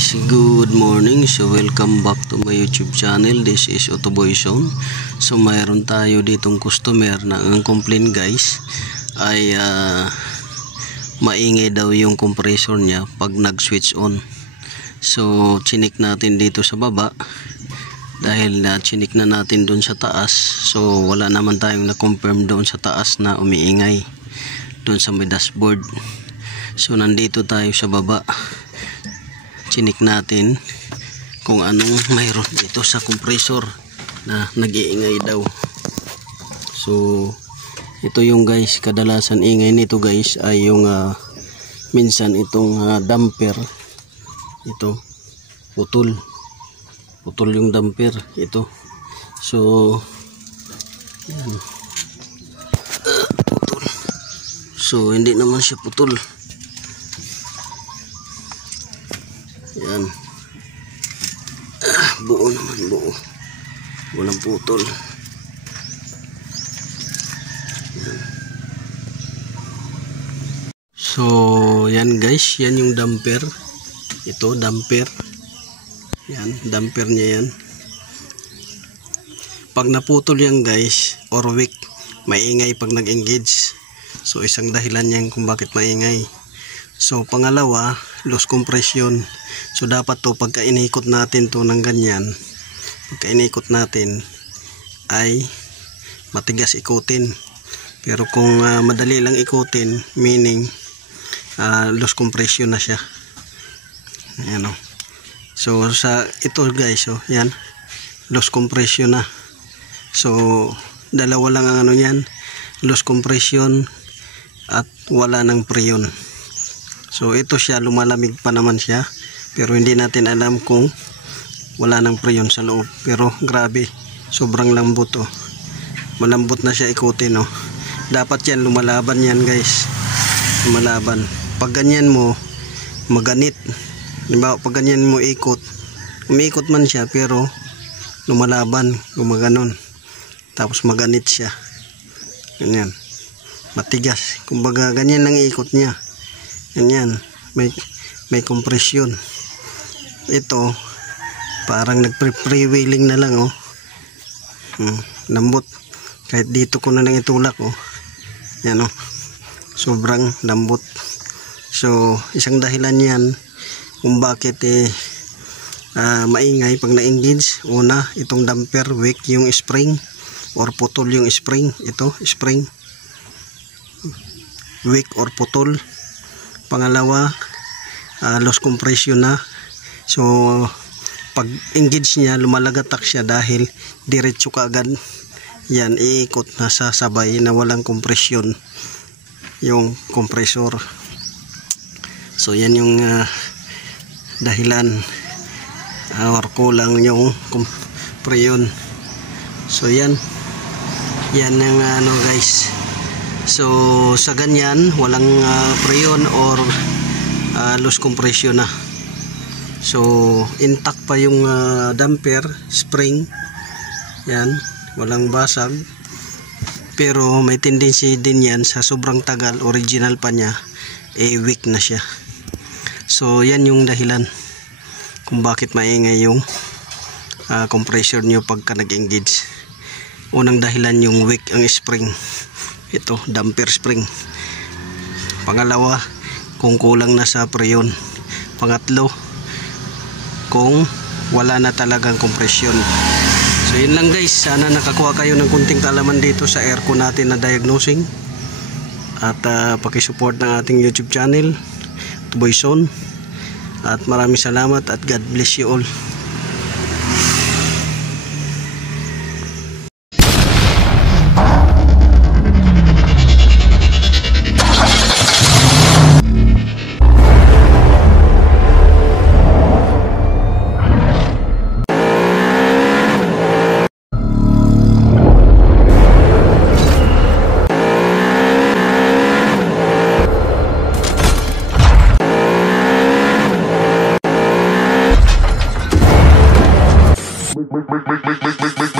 guys, good morning. So welcome back to my YouTube channel. This is Autoboy Zone. So mayroon tayo ditong customer na ang complain guys ay maingay daw yung compressor niya pag nag-switch on. So chinik natin dito sa baba dahil chinik na natin doon sa taas. So wala naman tayong na-confirm doon sa taas na umiingay doon sa may dashboard. So nandito tayo sa baba, chinik natin kung anong mayroon dito sa compressor na nag-iingay daw. So ito yung guys, kadalasan ingay nito guys ay yung minsan itong damper, ito putol yung damper ito. So yan. Putol. So hindi naman siya putol. Yan. Buo naman, buo. Walang putol. Yan. So, yan guys, yan yung damper. Ito, damper. Yan, damper niya yan. Pag naputol yan guys, or weak, maingay pag nag-engage. So, isang dahilan yan kung bakit maingay. So, pangalawa, loss compression. So dapat to pagka inikot natin to ng ganyan, pagka inikot natin ay matigas ikutin. Pero kung madali lang ikutin, meaning loss compression na siya. Ayan o. So sa ito guys, oh, yan, loss compression na. So dalawa lang ang ano yan, loss compression at wala ng preyon. So ito siya, lumalamig pa naman siya. Pero hindi natin alam kung wala ng preyon sa loob. Pero grabe, sobrang lambot oh. Malambot na siya ikutin oh. Dapat yan, lumalaban yan guys. Lumalaban. Pag ganyan mo, maganit. Diba, pag ganyan mo ikot, umiikot man siya pero lumalaban, gumaganon. Tapos maganit siya. Ganyan. Matigas. Kumbaga ganyan lang ikot niya. Ganyan. May compression. Ito parang nagpre-freewheeling na lang oh. Lambot. Kahit dito ko na nang itulak oh. Yan oh. Sobrang lambot. So isang dahilan yan kung bakit maingay pag na-engage. Una, itong damper weak yung spring or putol yung spring. Ito, spring weak or putol. Pangalawa, loss compression na. So pag engage niya, lumalagatak siya dahil diretso ka agad yan, iikot na sa sabay na walang compression yung compressor. So yan yung dahilan or kulang yung preyon. So yan ang ano guys. So sa ganyan walang preyon or loss compression na. So intact pa yung damper, spring. Yan, walang basag. Pero may tendency din yan sa sobrang tagal, original pa niya, weak na siya. So yan yung dahilan kung bakit maingay yung compressor nyo pagka nag-engage. Unang dahilan yung weak ang spring. Ito, damper spring. Pangalawa, kung kulang na sa preyon. Pangatlo, kung wala na talagang compression. So yun lang guys, sana nakakuha kayo ng kunting kaalaman dito sa aircon natin na diagnosing. At pakisupport ng ating YouTube channel, Autoboy Zone. At maraming salamat at God bless you all. Make